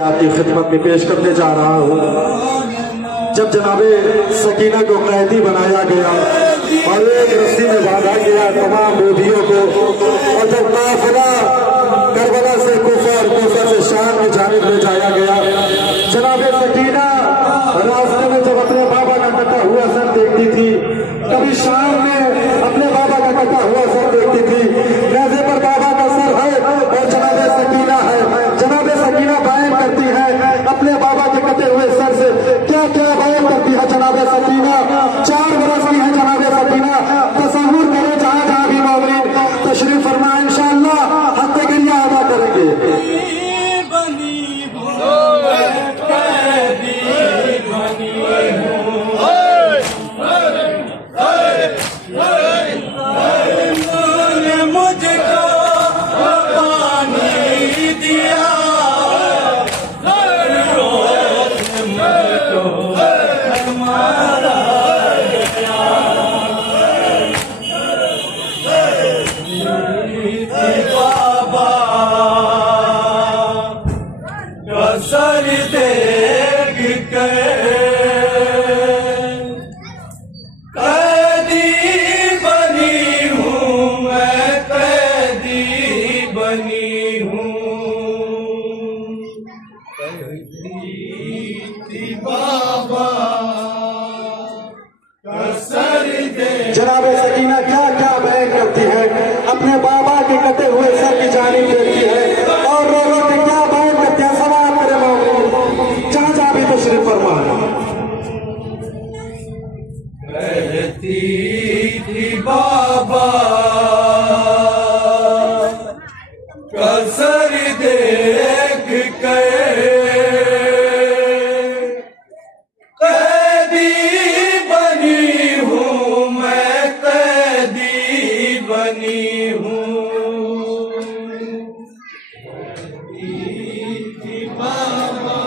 आपकी खिदमत में पेश करने जा रहा हूँ। जब जनाबे सकीना को कैदी बनाया गया और एक रस्सी में बांधा गया तमाम रोधियों को, और जब काफिला करबला से कुफर से शाम में जानिब ले जाया गया, जनाबे सकीना रास्ते में जब अपने बाबा का कटा हुआ सर देखती थी, कभी शाम में अपने बाबा का कटा हुआ सर देखती थी। नेज़े पर बाबा का सर है और जनाबे सकीना है। जनाबे सकीना बयान करती है अपने बाबा के कटे हुए सर से क्या क्या बयान करती है जनाबे सकीना। 4 बरस की है जनाबे सकीना। तसव्वुर करें जहां जहां भी मौलवी तशरीफ फरमा, इंशाअल्लाह हक़ गिरिया अदा करेंगे। सर देख कर कैदी बनी हूँ, मैं कैदी बनी हूँ। कैदी बाबा का सर दे। जनाबे सकीना क्या क्या बयान करती है, अपने बाबा के कटे हुए सर की जानिब देखती है और रो रो के क्या बयान करती है। सवाल मेरे मौलवी जहां जहां भी तशरीफ फरमा। कहती थी बाबा का सर देख कर कैदी बनी हूँ, मैं कैदी बनी हूँ। कहती थी बाबा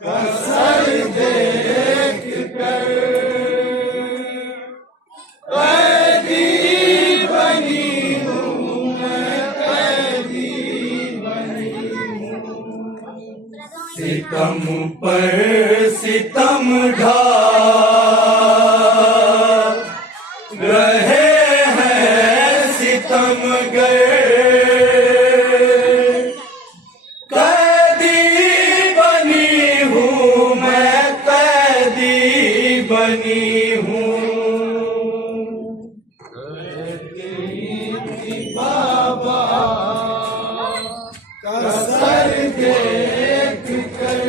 का सर देख कर कैदी बनी हूँ, मैं कैदी बनी हूँ। सितम पर सितम ढा रहे हैं सितमगर, कैदी बनी हूँ, मैं कैदी बनी हूँ। कहती बाबा का सर देख कर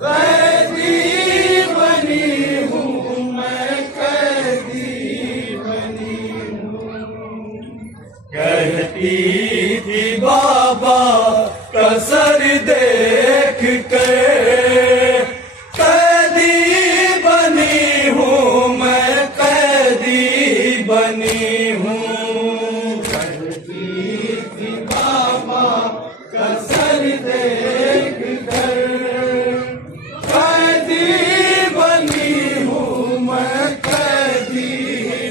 कैदी बनी हूँ, मैं कैदी बनी हूँ। कहती थी बाबा का सर देख कर कैदी बनी हूँ, मैं कैदी बनी हूँ। कहती थी बाबा का सर देख कर कैदी बनी हूँ, मैं कैदी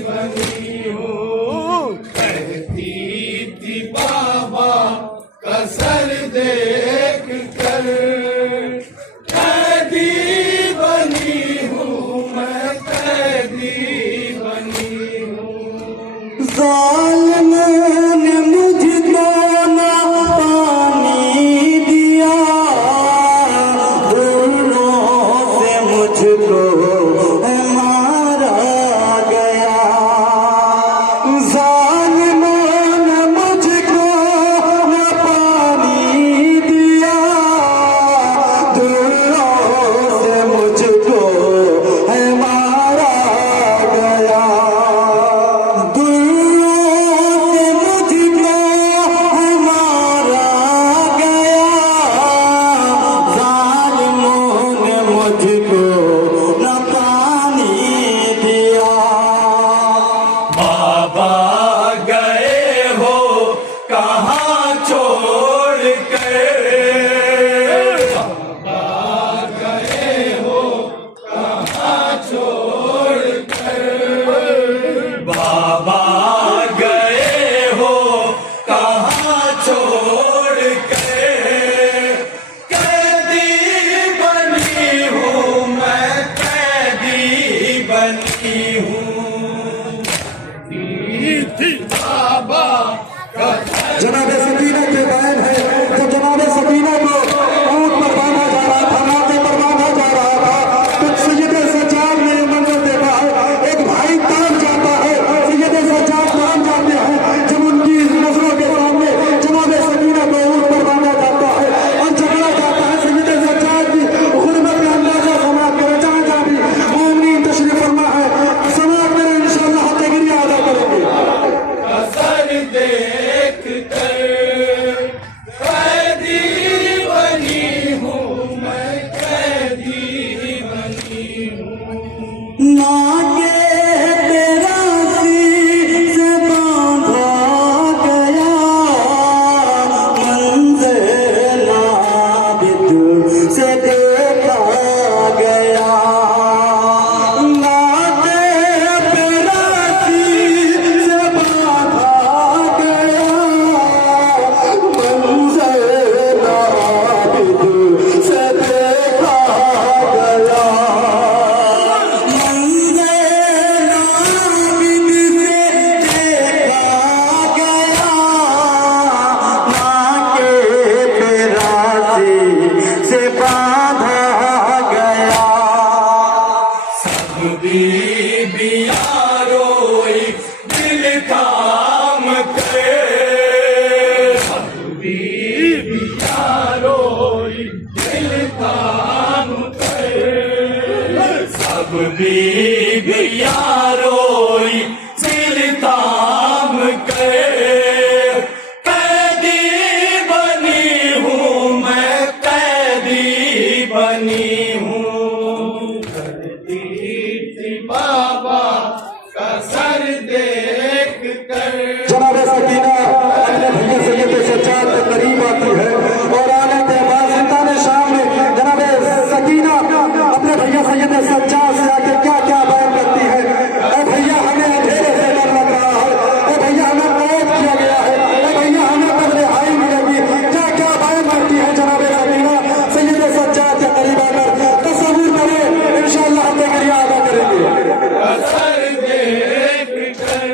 बनी हूँ। कहती थी बाबा का सर देख कर कैदी बनी हूँ, मैं कैदी बनी हूँ। ज़ालिमों ने मुझको ना पानी दिया, जुल्मों से मुझको मारा गया। ज़ालिमों ने मुझको ना पानी दिया, जुल्मों से मुझको मारा गया। बीबिया रोई दिल थाम कर, सब बीबिया रोई दिल थाम कर, कैदी बनी हूँ मैं, कैदी बनी हूँ। करती थी बाबा का सर देख कर, जनाब सकीना अपने भैया सैयद सज्जाद के करीब आती है और आने के बाद जिंदान शाम में जनाब सकीना अपने भैया सैयद सज्जाद से आके क्या क्या बयान करती है। ए भैया हमें अंधेरे से डर लग रहा है, ए भैया हमें कैद किया गया है, ए भैया हमें कब रिहाई मिलेगी, क्या क्या बयान करती है जनाब सकीना सैयद सज्जाद के करीब आकर। तस्वीर करें इंशाअल्लाह हम शुक्रिया अदा करेंगे। असर देख कर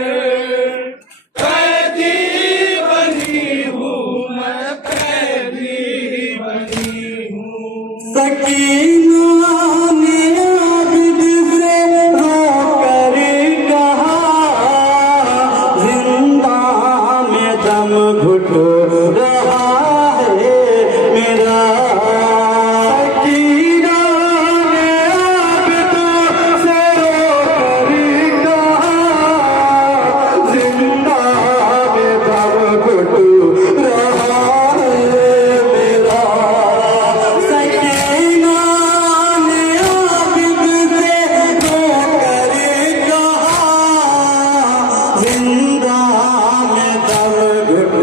कैदी बनी हूँ मैं, कैदी बनी हूँ। सकीना ने आबिद से रोकर कहा, जिंदा में दम घुट रहा है मेरा। सकीना ने आबिद से रोकर कहा, जिंदा में दम घुट रहा है मेरा। सकीना ने आबिद से रोकर कहा, जिंदा में दम घुट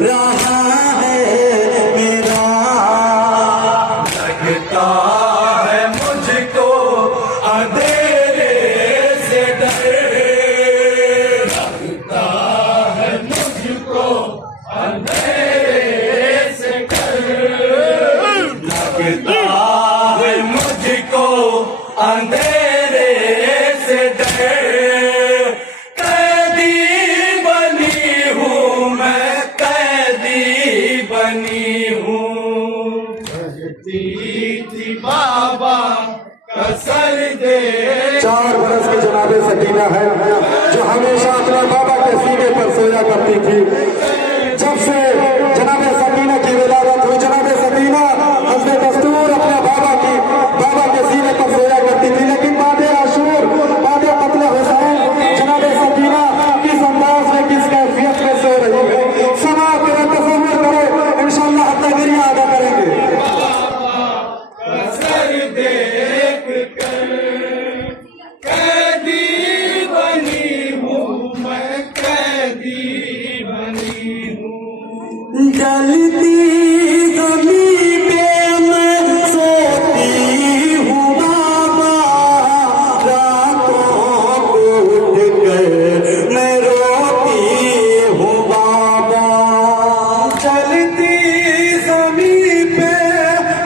रहा है मेरा। लगता है मुझको अंधेरे से डर, लगता है मुझको अंधेरे से डर, लगता है मुझको अंधेरे से डर, कैदी बनी हूँ मैं, कैदी बनी हूँ। थी बाबा का सर दे 4 बरस की जनाबे सकीना है जो हमेशा अपने बाबा के सीने पर सोया करती थी। जब से जनाबे सकीना की विलादत हुई, जनाबे सकीना हस्बे दस्तूर अपने बाबा के सीने पर सोया करती थी। लेकिन बाद आशूर, बाद कत्ल हुसैन जनाबे सकीना किस अंदाज में, किस कैफियत में सो रही है, समा करें, तसव्वुर करें, इंशाअल्लाह हम तगरिया अदा करेंगे। सर देख कर कैदी बनी हूँ मैं, कैदी बनी हूँ। जलती जमीन पे मैं सोती हूँ बाबा, रातों को उठ कर मैं रोती हूँ बाबा। जलती जमीन पे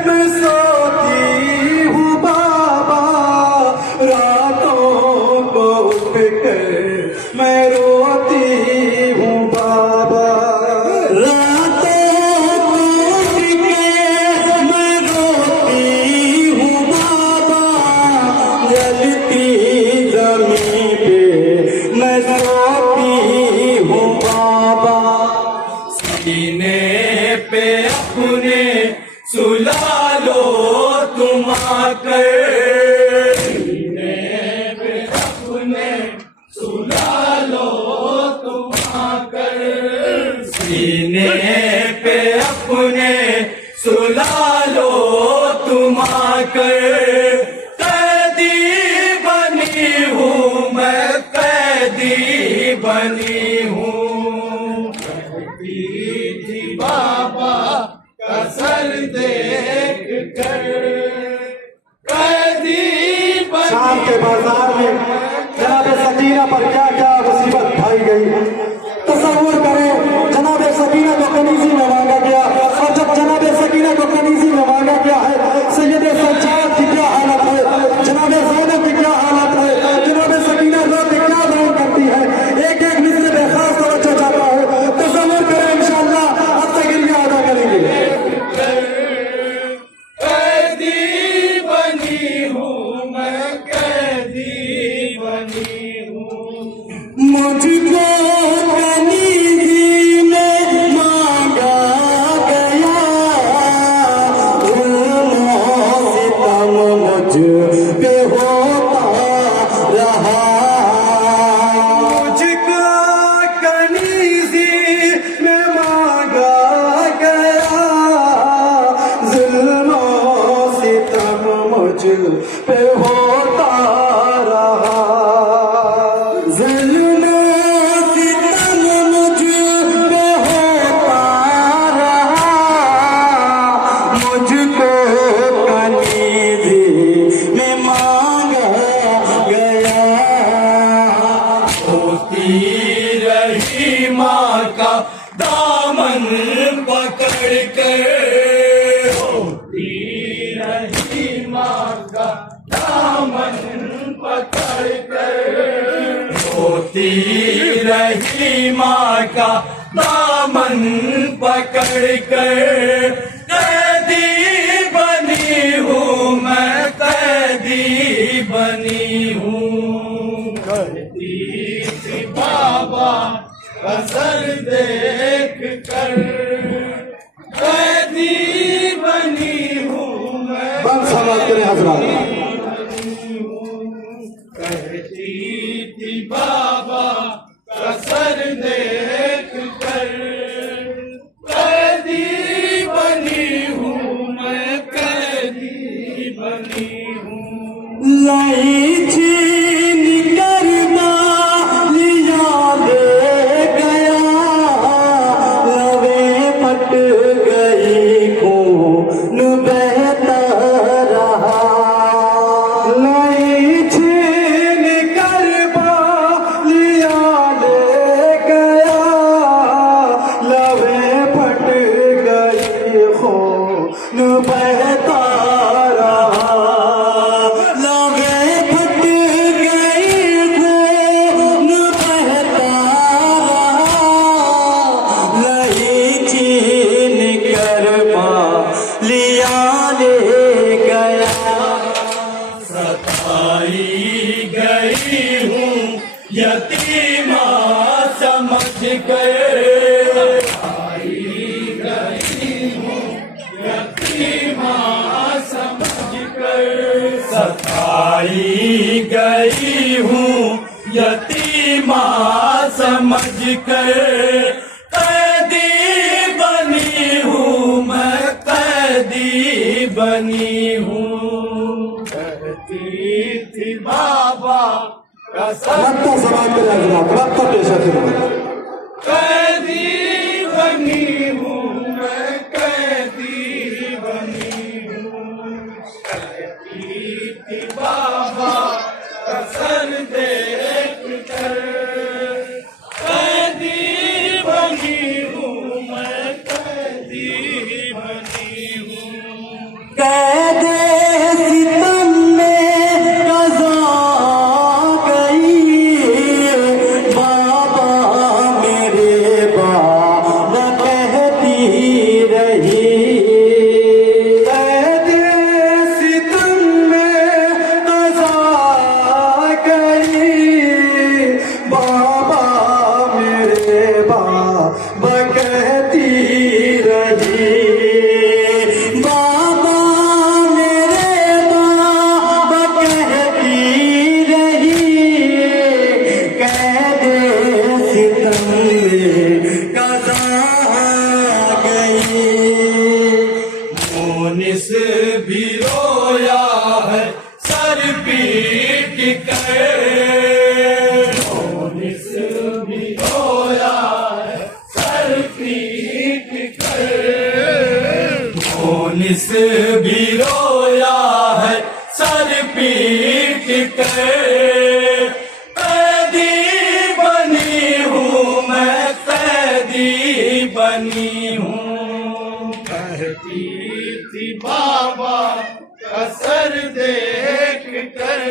मैं सोती हूँ बाबा, रातों को उठ कर मैं रोती हूँ बाबा। सीने पे अपने सुला लो तुम आकर, सीने पे अपने सुला लो तुम आकर, सीने पे अपने सुला लो तुम आकर, कैदी बनी हूँ मैं, कैदी बनी हूँ। थी बाबा का सर देख कर कैदी बनी। शाम के बाजार में जनाब सकीना पर क्या क्या मुसीबत ढाई गई, तस्वुर करें। जनाब सकीना को कनीजी में मांगा गया, और जब जनाब सकीना को कनीजी में मांगा गया है, सैयद सज्जाद की क्या हालत है, जनाब ज़ैनब की क्या हालत है, जनाब सकीना रोड पे क्या बयान करती है, एक एक मिसरे पे खास तवज्जो चाहता है। तस्वुर करें, इंशाअल्लाह अब तगरिया अदा करेंगे। कैदी बनी हूँ मैं, कैदी पे होता रहा। जुल्म सितम मुझ पे होता रहा, मुझको कनीज़ी में मांगा गया। होती रही माँ का दामन पकड़ कर, होती रही माँ का दामन पकड़ कर, होती रही माँ का दामन पकड़ कर। कैदी बनी हूँ मैं, कैदी बनी हूँ। कहती थी बाबा असर देख कर, कैदी बनी हूँ मैं, बस समाज करें हजरात। कहती थी बाबा असर देख कर, कैदी बनी हूँ मैं, कैदी बनी हूँ। लाई छीन कर लिया दे गया, लवे फट गई खून बहता रहा। लाई छीन कर लिया दे गया, लवे फट गई खून बहता रहा। लवे फट गई खून बहता रहा, लही छीन कर लिया ले गया। सताई गई हूँ यतीमा समझ कर, सताई गई हूँ यतीमा समझ कर, सताई गई हूँ यतीमा समझ कर। कैदी बनी हूँ मैं, कैदी बनी हूँ। कहती थी बाबा कसम, रब्ता समाज के हजरात, रब्ता पेशा खिदमत। कैदी बनी हूँ मैं, कैदी बनी हूँ। कहती थी बाबा कसर देख कर, कैदी बनी हूँ मैं, कैदी बनी हूँ। कैद सितम में कज़ा गई, बाबा मेरे बाबा कहती रही। कैद सितम में कज़ा गई, बाबा मेरे बाबा कहती रही। बाबा मेरे बाबा कहती रही, कैद सितम में कज़ा गई। मोनिस भी रोया है सर पीट कर, मोनिस भी रोया है सर पीट कर, मोनिस भी रोया है सर पीट कर। कैदी बनी हूँ मैं, कैदी बनी हूँ। कहती थी बाबा असर देख कर,